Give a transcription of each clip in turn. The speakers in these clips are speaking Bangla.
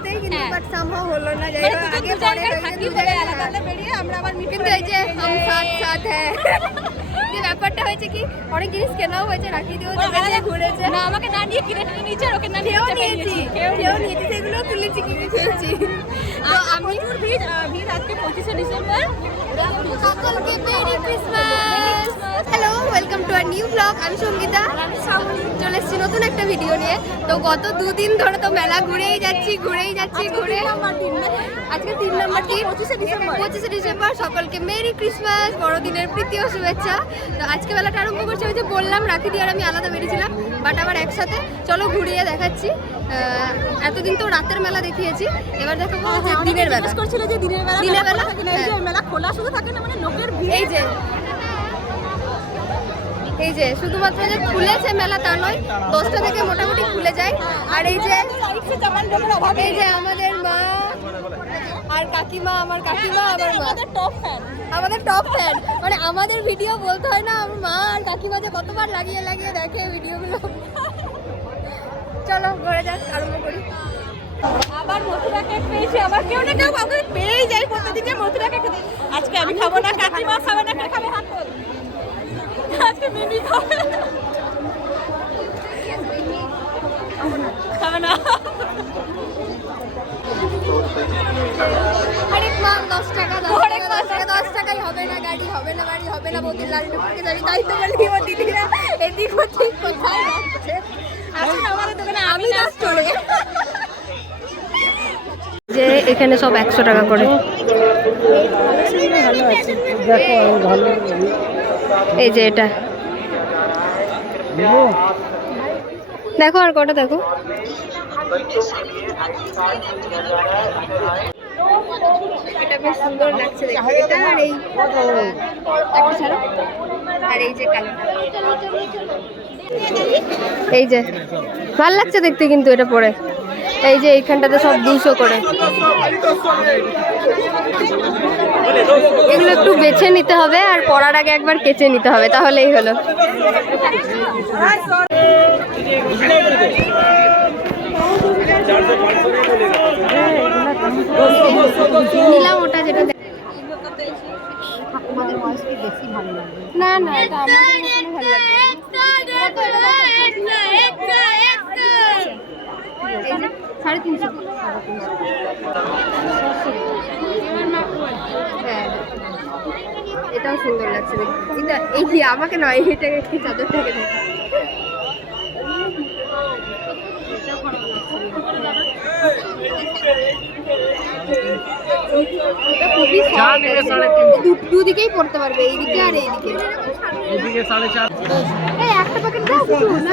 একসাথেই কিন্তু হ্যাঁ। বাট সামহাও হলো না যাই মানে হোক, আগে পরে থাকি বলে আলাদা আলাদা বেরিয়ে আমরা আবার মিট এই যে হাম সাথ সাথ হ্যাঁ। যে ব্যাপারটা হয়েছে কি অনেক জিনিস কেনাও হয়েছে রাখি দিয়েও দেখেছে ঘুরেছে। না আমাকে না নিয়ে কিনে টিনে নিয়েছে ওকে না নিয়ে নিয়েছি খেয়েও নিয়েছি। সেগুলো তুলেছি কি খেয়েছি তো আমি ভিড় ভিড় আজকে পঁচিশে ডিসেম্বর। সকলকে merry Christmas. Hello welcome to our new blog আমি সঙ্গীতা। একটা ভিডিও নিয়ে। তো গত দুদিন ধরে তো মেলা ঘুরেই যাচ্ছি ঘুরেই যাচ্ছি ঘুরে। আজকে তিন নম্বর দিন পঁচিশে ডিসেম্বর। পঁচিশে ডিসেম্বর। সকলকে মেরি ক্রিসমাস বড়দিনের প্রীতি ও শুভেচ্ছা। তো আজকে বেলাটা আরম্ভ করছি ওই যে বললাম রাখি দিয়ে আর আমি আলাদা বেরিয়েছিলাম বাট আবার একসাথে। চলো ঘুরিয়ে দেখাচ্ছি। এতদিন তো রাতের মেলা দেখিয়েছি। এবার দেখো দিনের বেলা করছিল যে দিনের বেলা দিনের বেলা? হ্যাঁ। মেলা খোলা শুধু থাকে না মানে লোকের ভিড়। এই যে। এই যে শুধুমাত্র যে খুলেছে মেলা তা নয় দশটা থেকে মোটামুটি খুলে যায়। আর এই যে এই যে আমাদের মা আর কাকিমা আমার কাকিমা আমার মা। আমাদের টপ ফ্যান আমাদের টপ ফ্যান মানে আমাদের ভিডিও বলতে হয় না আমার মা আর কাকিমা যে কতবার লাগিয়ে লাগিয়ে দেখে ভিডিওগুলো চলো ঘরে যাক আরম্ভ করি। আবার মথুরা কেক পেয়েছি আবার কেউ না কেউ কাউকে পেয়েই যাই প্রতিদিন যে মথুরা কেক আজকে আমি খাব না কাকিমা খাবে না কে খাবে হাত আজকে মিমি খাবে। খাবে না। আরে মা দশ টাকা দশ ঘরে টাকা দশ টাকাই হবে না গাড়ি হবে না গাড়ি হবে না বৌদির লাল টুকুকে যাবি তাই তো বলি ও দিদিরা এদিক ওদিক কোথায় যাচ্ছে? আসুন আমাদের দোকানে আমি দশ চলে যে এখানে সব একশো টাকা করে। এই যে এটা। দেখো আর কটা দেখো। এটা বেশ সুন্দর লাগছে দেখতে। এটা আর এই একটা ছাড়ো। আর এই যে কালো। এই যে ভালো লাগছে দেখতে কিন্তু এটা পরে। এই যে এইখানটাতে সব দুশো করে। এগুলো একটু বেছে নিতে হবে আর পরার আগে একবার কেচে নিতে হবে তাহলেই হলো। নিলাম ওটা যেটা দেখ- না না এটা আমাদের এখানে ভালো লাগবে এই যে সাড়ে তিনশো। হ্যাঁ। এটাও সুন্দর লাগছে এটা এই যে আমাকে নয় এটা একটু চাদরটাকে দেখ। খুবই দু- দুদিকেই পড়তে পারবে এইদিকে আর এইদিকে। এদিকে সাড়ে চার। একটা প্যাকেট দাও না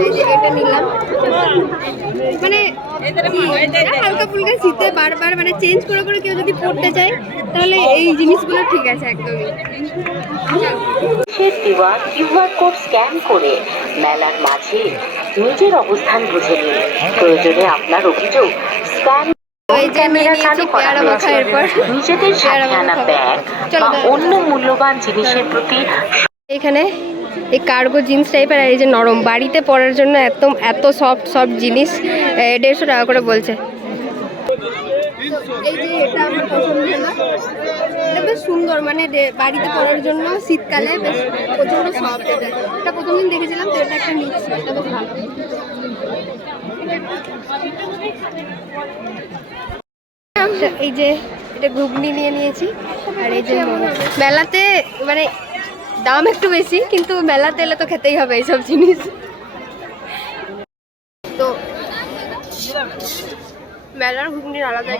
এই যে এটা নিলাম। মানে হালকা ফুলকা শীতে বারবার মানে চেঞ্জ করে করে কেউ যদি পড়তে চায় তাহলে এই জিনিসগুলো ঠিক আছে একদমই। শেষ দেওয়া কিউআর কোড স্ক্যান করে মেলার মাঝে নিজের অবস্থান বুঝে নিন। প্রয়োজনে আপনার অভিযোগ স্ক্যান নিজেদের সাথে আনা ব্যাগ বা অন্য মূল্যবান জিনিসের প্রতি এখানে এই কার্গো জিন্স টাইপের আর এই যে নরম বাড়িতে পরার জন্য একদম এত সফট সফট জিনিস দেড়শো টাকা করে বলছে। এই যে এটা আমার পছন্দ হলো এটা বেশ সুন্দর মানে বাড়িতে পরার জন্য শীতকালে বেশ প্রচণ্ড সফট এটা। এটা প্রথম দিন দেখেছিলাম তো এটা একটা নিচ্ছি এটা বেশ ভালো। এই যে এটা ঘুগনি নিয়ে নিয়েছি আর এই যে মেলাতে মানে দাম একটু বেশি, কিন্তু মেলাতে এলে তো খেতেই হবে এইসব জিনিস। তো মেলার ঘুগনির আলাদা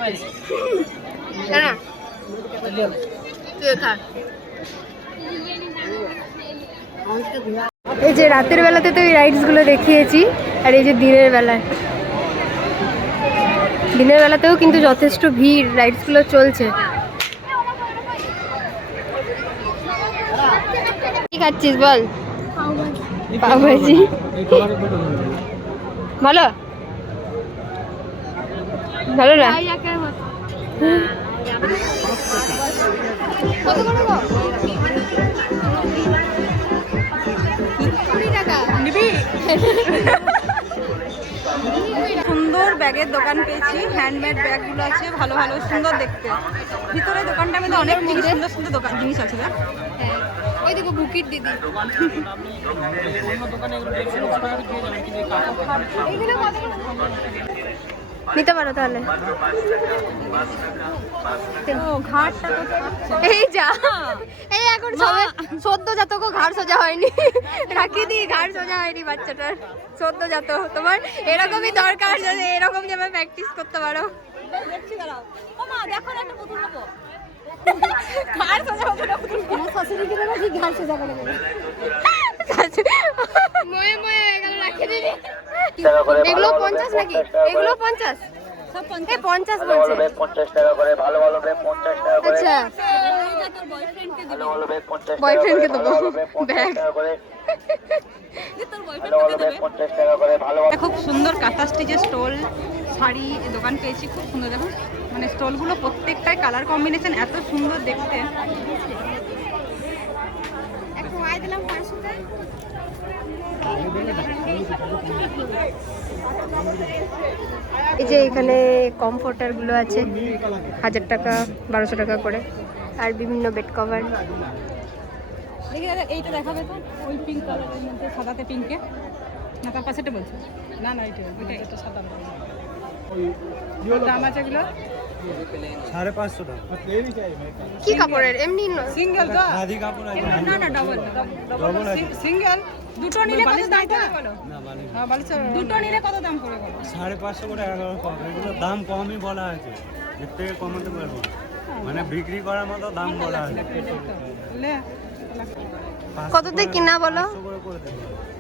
এই যে রাতের বেলাতে তো এই রাইডসগুলো দেখিয়েছি, আর এই যে দিনের বেলায়। দিনের বেলাতেও কিন্তু যথেষ্ট ভিড় রাইডসগুলো চলছে। খাচ্ছিস বল। পাওভাজি। ভালো? ভালো না? সুন্দর ব্যাগের দোকান পেয়েছি হ্যান্ডমেড ব্যাগগুলো আছে, ভালো ভালো, সুন্দর দেখতে। ভিতরে দোকানটার মধ্যে অনেক সুন্দর সুন্দর দোকান জিনিস আছে হ্যাঁ ওই দেখো বুকির দিদি? নিতে পারো তাহলে। ঘাটটা এই যা। এই এখন সবে সদ্য জাতকও ঘাড় সোজা হয়নি। রাখি দি ঘাড় সোজা হয়নি বাচ্চাটার। সদ্য জাত তোমার এরকমই দরকার যদি এরকম যেন প্র্যাকটিস করতে পারো। দেখছি দাঁড়াও। ও মা দেখো না। একটা পুতুল নেব ঘাড় সোজা হবে না ময়ে ময়ে এগুলো রাখি দিদি এগুলো পঞ্চাশ নাকি? এগুলো পঞ্চাশ। পঞ্চাশ। বলছে। পঞ্চাশ টাকা করে ভালো ভালো ব্যাগ পঞ্চাশ টাকা করে। আচ্ছা। বয়ফ্রেন্ডকে দেবো। ব্যাগ করে। খুব সুন্দর কাঁথা স্টিচের স্টল শাড়ি দোকান পেয়েছি খুব সুন্দর। দেখুন মানে স্টলগুলো প্রত্যেকটাই কালার কম্বিনেশন এত সুন্দর দেখতে। এই যে এখানে কমফোর্টারগুলো আছে হাজার টাকা বারোশো টাকা করে আর বিভিন্ন বেড কভার দেখি দাদা এইটা দেখাবে তো ওই পিঙ্ক কালারের মধ্যে সাদাতে পিঙ্কে না তার পাশেটা বলছো। না না এইটা ওইটা এটা সাদা দাম আছে এগুলো? সাড়ে পাঁচশো টাকা। কি কাপড়ের? এমনি সিঙ্গেল তো? আধি কাপড় না না ডবল Double সিঙ্গেল দুটো নিলে কত দাম পড়বে বলো? না দুটো নিলে কত দাম পড়বে সাড়ে পাঁচশো করে এগুলো দাম কমই বলা আছে এর থেকে কমাতে পারব মানে বিক্রি করার মতো দাম বলা আছে কততে কিনা বলো? পাঁচশো করে করে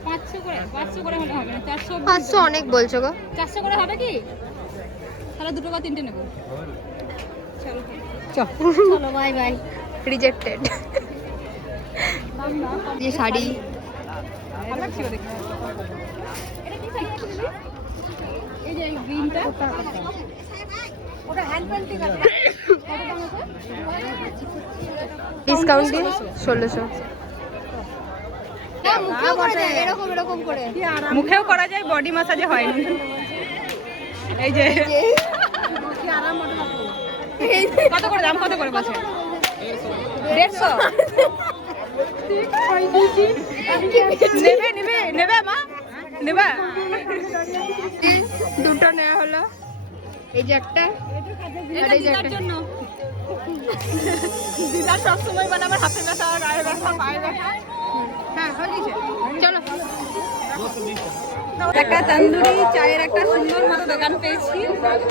পাঁচশো করে পাঁচশো করে হলে হবে না চারশো পাঁচশো অনেক বলছো গো। চারশো করে হবে কি? তাহলে দুটো বা তিনটে নেব। চলো। চলো। বাই বাই রিজেক্টেড যে শাড়ি। ভালো লাগছিল দেখতে এই যে গ্রিনটা ডিসকাউন্ট দিয়ে ষোলোশো। মুখেও করে দেয় এরকম এরকম করে। মুখেও করা যায় বডি মাসাজে হয়নি। এই যে। কত করে দাম? কত করে বলছে? দেড়শো। নেবে নেবে নেবে মা। নেবে। দুটো নেওয়া হলো। এই যে একটা। আর এই যে একটা। সবসময় মানে আমার হাতে ব্যথা গায়ে ব্যথা পায়ে ব্যথা। হ্যাঁ হয়ে গেছে। চলো। একটা তন্দুরি চায়ের একটা সুন্দর মতো দোকান পেয়েছি।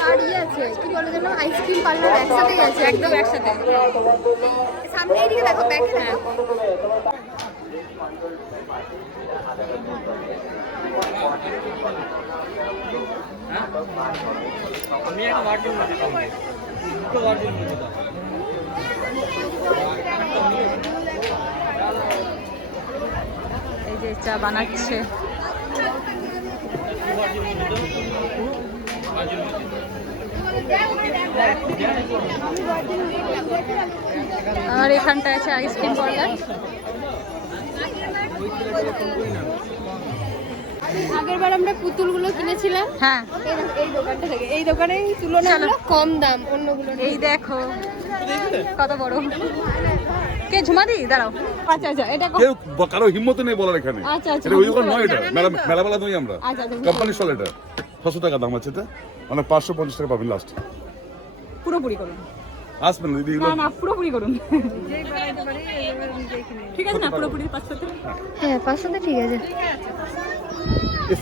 আর ইয়ে আছে কি বলে যেন আইসক্রিম পার্লার একসাথে গেছে একদম একসাথে। সামনে এদিকে দেখো ব্যাকে দেখো আমি একটা এই যে চা বানাচ্ছে। আর এখানটা আছে আইসক্রিম পার্লার আগের বার আমরা পুতুলগুলো কিনেছিলাম। হ্যাঁ। এই দোকানটা থেকে এই দোকানে তুলনাগুলো কম দাম অন্যগুলো এই দেখো। কত বড়। কে ঝুমাদি দাঁড়াও। আচ্ছা আচ্ছা এটা কেউ বা- কারও হিম্মত নেই বলার এখানে। আচ্ছা, আচ্ছা। ওই দোকান নয় এটা। মেলা মেলা মেলা নই আমরা। কোম্পানি স্টল এটা। ছশো টাকা দাম আছে এটা। মানে পাঁচশো পঞ্চাশ টাকা পাবেন লাস্ট পুরোপুরি করুন। আসবেন দিদি না না পুরোপুরি করুন। ঠিক আছে না? পুরোপুরি পাঁচশো হ্যাঁ পাঁচশোতে ঠিক আছে।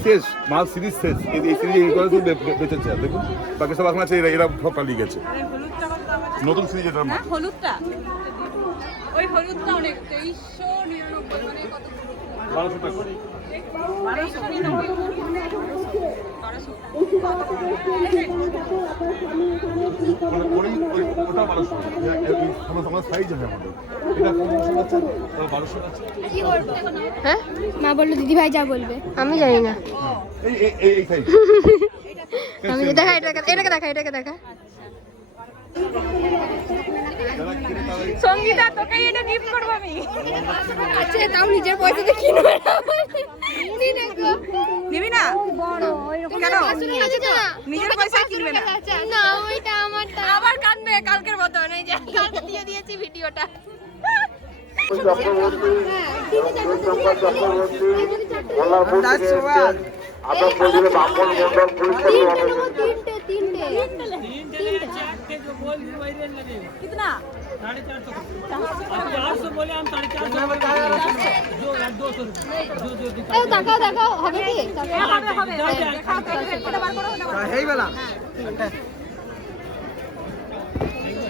শেষ। মাল সিরিজ শেষ। এই সিরিজ এই করে বেঁচেছে। দেখুন বাকি সব এখন আছে এরা এরা সব পালিয়ে গেছে। নতুন সিরিজ হ্যাঁ হলুদটা। ওই হলুদটা অনেক তেইশশো নিরানব্বই মানে কত? বারোশো টাকা। বারোশো। হ্যাঁ? মা বলল দিদি ভাই যা বলবে। আমি জানি না। এই এই এই এই আমি দেখা এটাকে এটাকে দেখা এটাকে দেখা। সঙ্গীতা তোকে এটা গিফট করব আমি। আচ্ছা তাও নিজের পয়সাতে কিনবে না। নিবি না? কেন? নিজের পয়সায় কিনবে না? না ওইটা আমারটা। আবার কাঁদবে কালকের মতন এই যে। কালকে দিয়ে দিয়েছি ভিডিওটা। তিনটে তিনটে कितना এই দেখাও দেখাও হবে কি হবে হবে দেখাও তো, এটা বার করো, এটা বার করো। আর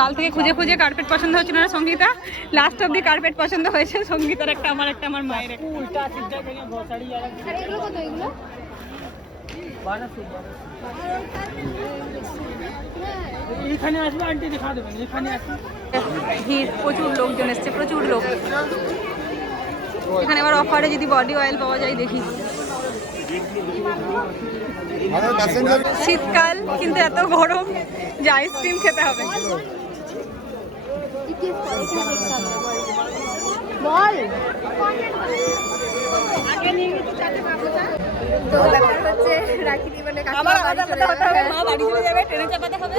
কাল থেকে খুঁজে খুঁজে কার্পেট পছন্দ হচ্ছিল না সঙ্গীতা? লাস্ট অব্দি কার্পেট পছন্দ হয়েছে সঙ্গীতার একটা আমার একটা আমার মায়ের একটা। আর এগুলো কত এগুলো? এখানে আসবে আন্টি দেখা দেবেন এখানে আসবে। ভিড় প্রচুর লোকজন এসছে প্রচুর লোক। এখানে আবার অফারে যদি বডি অয়েল পাওয়া যায় দেখি। শীতকাল কিন্তু এত গরম যে আইসক্রিম খেতে হবে। বল। তো ব্যাপার হচ্ছে রাখি আবার আলাদা আলাদা হতে হবে মা বাড়ি চলে যাবে ট্রেনে চাপাতে হবে।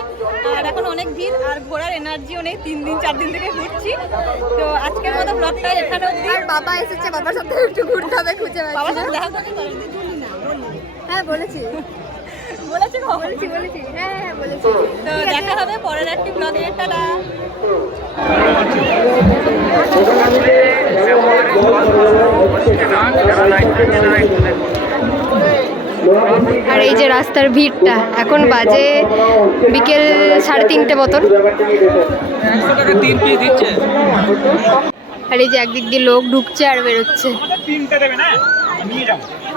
আর এখন অনেক ভিড় আর ঘোরার এনার্জিও নেই তিন দিন চার দিন থেকে ঘুরছি। তো আজকের মতো ব্লগটা এখানে বাবা এসেছে বাবার সাথে একটু ঘুরতে হবে খুঁজে বাবার সাথে দেখা করতে হ্যাঁ বলেছি। বলেছি। বলেছি বলেছি। হ্যাঁ হ্যাঁ বলেছি। তো দেখা হবে পরের একটি ব্লগে টাটা। আর এই যে রাস্তার ভিড়টা এখন বাজে বিকেল সাড়ে তিনটে মতন। আর এই যে একদিক দিয়ে লোক ঢুকছে আর বেরোচ্ছে। তিনটে দেবে না? নিয়ে